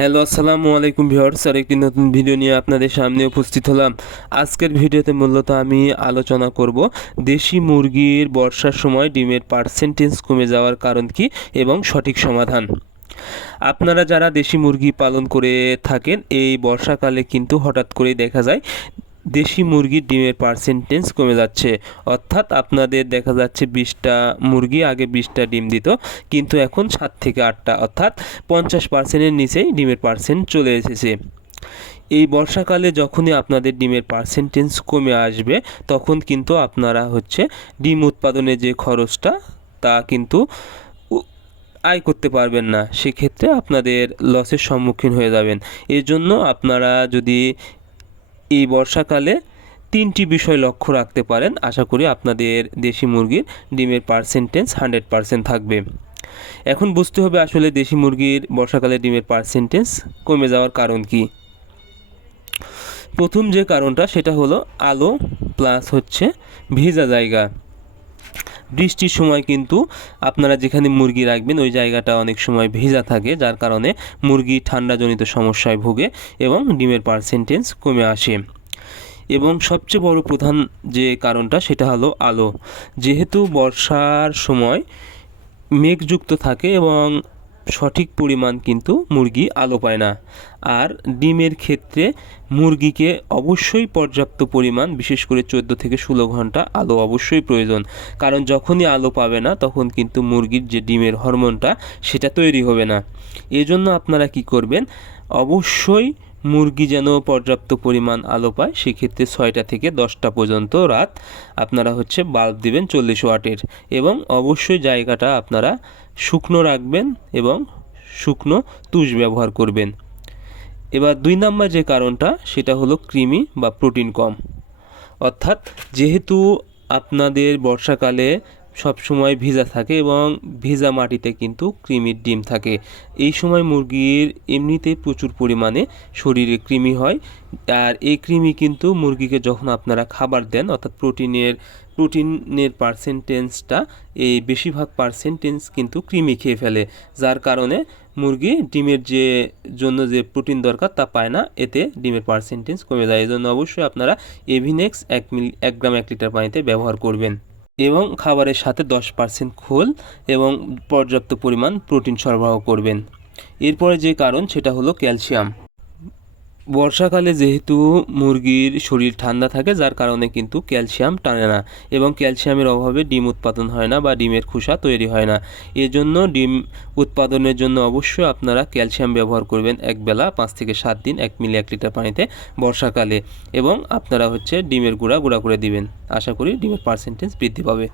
Hello, আসসালামু আলাইকুম viewers. আরেকটি নতুন ভিডিও নিয়ে আপনাদের সামনে উপস্থিত হলাম। আজকের ভিডিওতে মূলত আমি আলোচনা করব দেশি মুরগির বর্ষার সময় ডিমের পার্সেন্টেজ কমে যাওয়ার কারণ কি এবং সঠিক সমাধান। আপনারা যারা দেশি মুরগি পালন করে থাকেন, এই বর্ষাকালে কিন্তু হঠাৎ করেই দেখা যায় দেশি মুরগির ডিমের পার্সেন্টেজ কমে যাচ্ছে। অর্থাৎ আপনাদের দেখা যাচ্ছে 20টা মুরগি আগে 20টা ডিম দিত, কিন্তু এখন 7 থেকে 8টা, অর্থাৎ 50%-এর নিচেই ডিমের পার্সেন্ট চলে এসেছে। এই বর্ষাকালে যখনই আপনাদের ডিমের পার্সেন্টেজ কমে আসবে, তখন কিন্তু আপনারা ডিম উৎপাদনের যে খরচটা তা কিন্তু আয় করতে পারবেন না। সেক্ষেত্রে আপনাদের লসের সম্মুখীন হয়ে যাবেন। এর জন্য আপনারা যদি এই বর্ষাকালে 3টি বিষয় লক্ষ্য রাখতে পারেন, আশা করি আপনাদের দেশি মুরগির ডিমের পার্সেন্টেজ 100% থাকবে। এখন বুঝতে হবে আসলে দেশি মুরগির বর্ষাকালে ডিমের পার্সেন্টেজ কমে যাওয়ার কারণ কি। প্রথম যে কারণটা সেটা হলো আলো প্লাস ভিজা জায়গা। বৃষ্টির সময় কিন্তু আপনারা যেখানে মুরগি রাখবেন ওই জায়গাটা অনেক সময় ভেজা থাকে, যার কারণে মুরগি ঠান্ডাজনিত সমস্যায় ভোগে এবং ডিমের পার্সেন্টেজ কমে আসে। এবং সবচেয়ে বড় প্রধান যে কারণটা সেটা হলো আলো। যেহেতু বর্ষার সময় মেঘযুক্ত থাকে এবং সঠিক পরিমাণ কিন্তু মুরগি আলো পায় না। আর ডিমের ক্ষেত্রে মুরগিকে অবশ্যই পর্যাপ্ত পরিমাণ, বিশেষ করে 14 থেকে 16 ঘন্টা আলো অবশ্যই প্রয়োজন। কারণ যখনই আলো পাবে না তখন কিন্তু মুরগির যে ডিমের হরমোনটা সেটা তৈরি হবে না। এজন্য আপনারা কি করবেন, অবশ্যই মুরগি যেন পর্যাপ্ত পরিমাণ আলো পায়, সেক্ষেত্রে 6টা থেকে 10টা পর্যন্ত রাত আপনারা বাল্ব দিবেন 40 ওয়াটের, এবং অবশ্যই জায়গাটা আপনারা শুকনো রাখবেন এবং শুকনো তুষ ব্যবহার করবেন। এবার 2 নম্বর যে কারণটা সেটা হলো কৃমি বা প্রোটিন কম। অর্থাৎ যেহেতু আপনাদের বর্ষাকালে সবসময় ভিজা থাকে এবং ভিজা মাটিতে কিন্তু কৃমির ডিম থাকে, এই সময় মুরগির এমনিতেই প্রচুর পরিমাণে শরীরে কৃমি হয়। আর এই কৃমি কিন্তু মুরগিকে যখন আপনারা খাবার দেন, অর্থাৎ প্রোটিনের পার্সেন্টেজটা, এই বেশিরভাগ পার্সেন্টেজ কিন্তু কৃমি খেয়ে ফেলে, যার কারণে মুরগি ডিমের জন্য যে প্রোটিন দরকার তা পায় না, এতে ডিমের পার্সেন্টেজ কমে যায়। এই জন্য অবশ্যই আপনারা এভিনেক্স 1 গ্রাম 1 লিটার পানিতে ব্যবহার করবেন এবং খাবারের সাথে 10% খোল এবং পর্যাপ্ত পরিমাণ প্রোটিন সরবরাহ করবেন। এরপরে যে কারণ সেটা হলো ক্যালসিয়াম। বর্ষাকালে যেহেতু মুরগির শরীর ঠান্ডা থাকে, যার কারণে কিন্তু ক্যালসিয়াম টানে না এবং ক্যালসিয়ামের অভাবে ডিম উৎপাদন হয় না বা ডিমের খোসা তৈরি হয় না। এজন্য ডিম উৎপাদনের জন্য অবশ্যই আপনারা ক্যালসিয়াম ব্যবহার করবেন একবেলা 5 থেকে 7 দিন 1 মিলি 1 লিটার পানিতে বর্ষাকালে, এবং আপনারা ডিমের গুঁড়া করে দিবেন। আশা করি ডিমের পার্সেন্টেজ বৃদ্ধি পাবে।